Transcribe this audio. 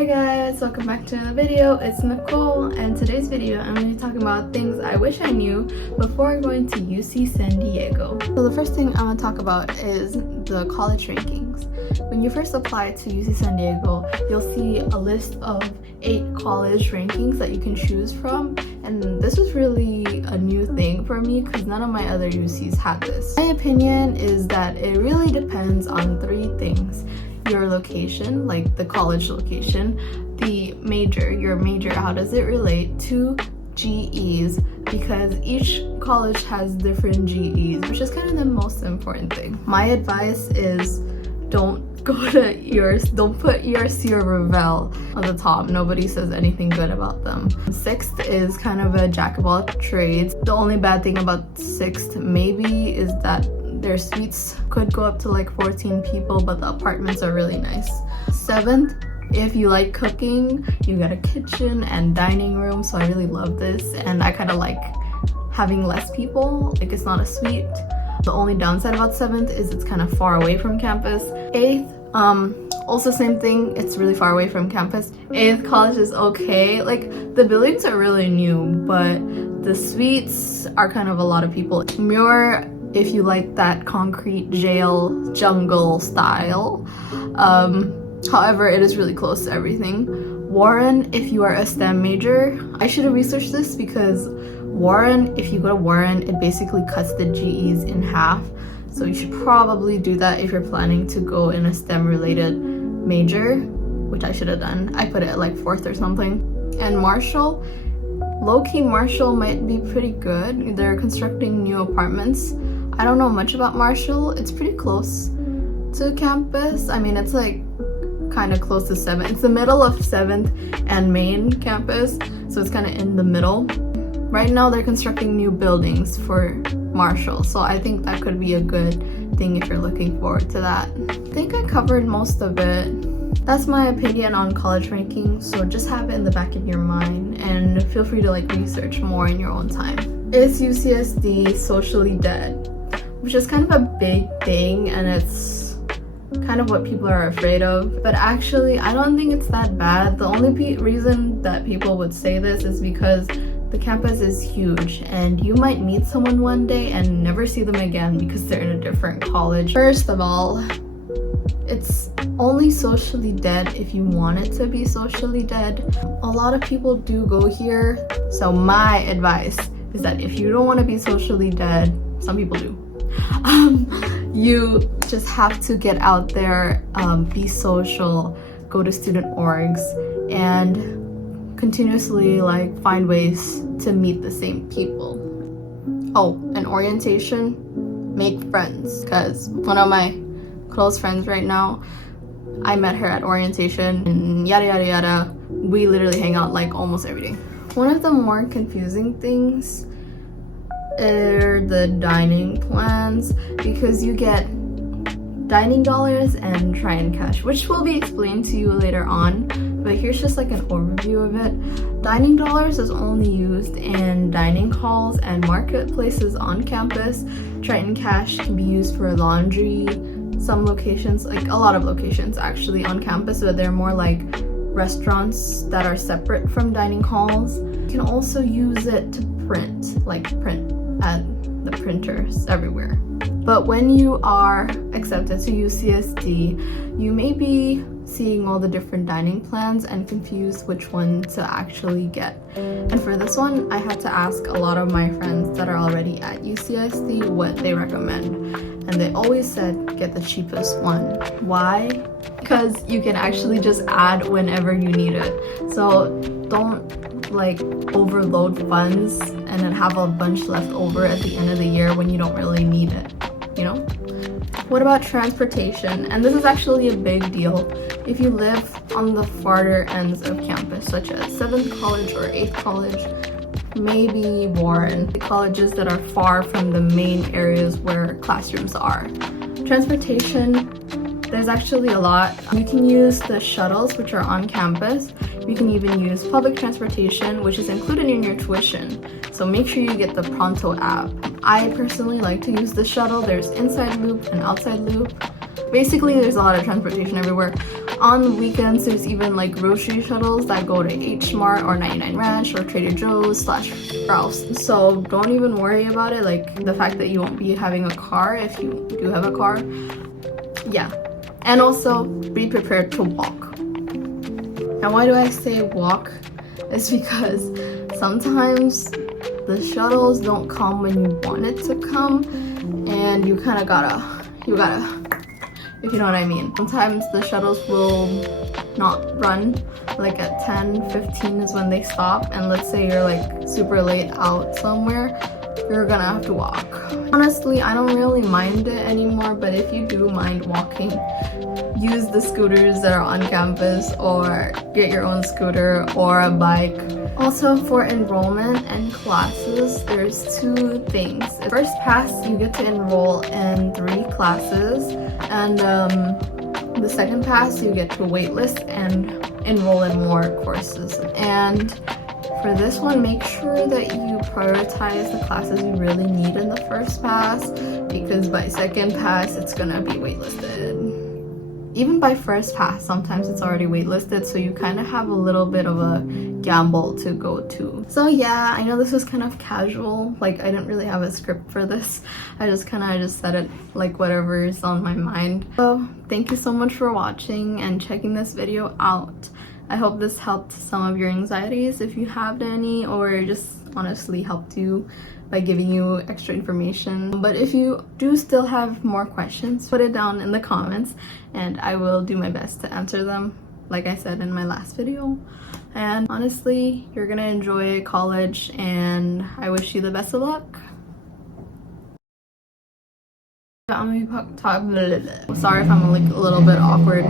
Hi guys, welcome back to another video. It's Nicole, and today's video I'm going to be talking about things I wish I knew before going to UC San Diego. So the first thing I'm going to talk about is the college rankings. When you first apply to UC San Diego, you'll see a list of 8 college rankings that you can choose from, and this was really a new thing for me because none of my other UCs had this. My opinion is that it really depends on 3 things. Your location, like the college location, the major, your major, how does it relate to GEs, because each college has different GEs, which is kind of the most important thing. My advice is don't put USC or Revelle on the top. Nobody says anything good about them. 6th is kind of a jack of all trades. The only bad thing about 6th maybe is that their suites could go up to like 14 people, but the apartments are really nice. 7th, if you like cooking, you got a kitchen and dining room, so I really love this, and I kind of like having less people, like it's not a suite. The only downside about 7th is it's kind of far away from campus. 8th, also same thing, it's really far away from campus. 8th, college is okay, like the buildings are really new, but the suites are kind of a lot of people. Muir, if you like that concrete jail jungle style. However, it is really close to everything. Warren, if you are a STEM major, I should have researched this because Warren, if you go to Warren, it basically cuts the GEs in half. So you should probably do that if you're planning to go in a STEM related major, which I should have done. I put it at like 4th or something. And Marshall, low-key Marshall might be pretty good. They're constructing new apartments. I don't know much about Marshall. It's pretty close to campus. I mean, it's like kind of close to 7th. It's the middle of 7th and main campus, so it's kind of in the middle. Right now they're constructing new buildings for Marshall, so I think that could be a good thing if you're looking forward to that. I think I covered most of it. That's my opinion on college rankings, so just have it in the back of your mind and feel free to like research more in your own time. Is UCSD socially dead? Which is kind of a big thing, and it's kind of what people are afraid of, but actually I don't think it's that bad. The only reason that people would say this is because the campus is huge and you might meet someone one day and never see them again because they're in a different college. First of all, it's only socially dead if you want it to be socially dead. A lot of people do go here, so my advice is that if you don't want to be socially dead, some people do, you just have to get out there, be social, go to student orgs, and continuously like find ways to meet the same people. Oh, and orientation, make friends, because one of my close friends right now, I met her at orientation and yada yada yada. We literally hang out like almost every day. One of the more confusing things are the dining plans, because you get dining dollars and try-in cash, which will be explained to you later on, but here's just like an overview of it. Dining dollars is only used in dining halls and marketplaces on campus. Try-in cash can be used for laundry, some locations, like a lot of locations actually on campus, but they're more like restaurants that are separate from dining halls. You can also use it to print, like print at the printers everywhere. But when you are accepted to UCSD, you may be seeing all the different dining plans and confused which one to actually get. And for this one, I had to ask a lot of my friends that are already at UCSD what they recommend. And they always said, get the cheapest one. Why? Because you can actually just add whenever you need it. So don't like overload funds and then have a bunch left over at the end of the year when you don't really need it, you know? What about transportation? And this is actually a big deal. If you live on the farther ends of campus, such as 7th College or 8th College, maybe Warren, colleges that are far from the main areas where classrooms are. Transportation, there's actually a lot. You can use the shuttles, which are on campus. You can even use public transportation, which is included in your tuition. So make sure you get the Pronto app. I personally like to use the shuttle. There's inside loop and outside loop. Basically, there's a lot of transportation everywhere. On the weekends, there's even like grocery shuttles that go to H Mart or 99 Ranch or Trader Joe's / Ralph's. So don't even worry about it, like the fact that you won't be having a car if you do have a car. Yeah. And also be prepared to walk. And why do I say walk? It's because sometimes the shuttles don't come when you want it to come, and you kind of gotta, if you know what I mean. Sometimes the shuttles will not run, like at 10:15 is when they stop, and let's say you're like super late out somewhere, you're gonna have to walk. Honestly, I don't really mind it anymore, but if you do mind walking, use the scooters that are on campus, or get your own scooter or a bike. Also, for enrollment and classes, there's 2 things. First pass, you get to enroll in 3 classes, and the second pass, you get to waitlist and enroll in more courses. And for this one, make sure that you prioritize the classes you really need in the first pass, because by second pass, it's gonna be waitlisted. Even by first pass, sometimes it's already waitlisted, so you kind of have a little bit of a gamble to go to. So yeah, I know this was kind of casual, like I didn't really have a script for this. I just said it like whatever is on my mind. So thank you so much for watching and checking this video out. I hope this helped some of your anxieties if you have any, or just honestly helped you by giving you extra information. But if you do still have more questions, put it down in the comments and I will do my best to answer them, like I said in my last video. And honestly, you're gonna enjoy college and I wish you the best of luck. Sorry if I'm like a little bit awkward.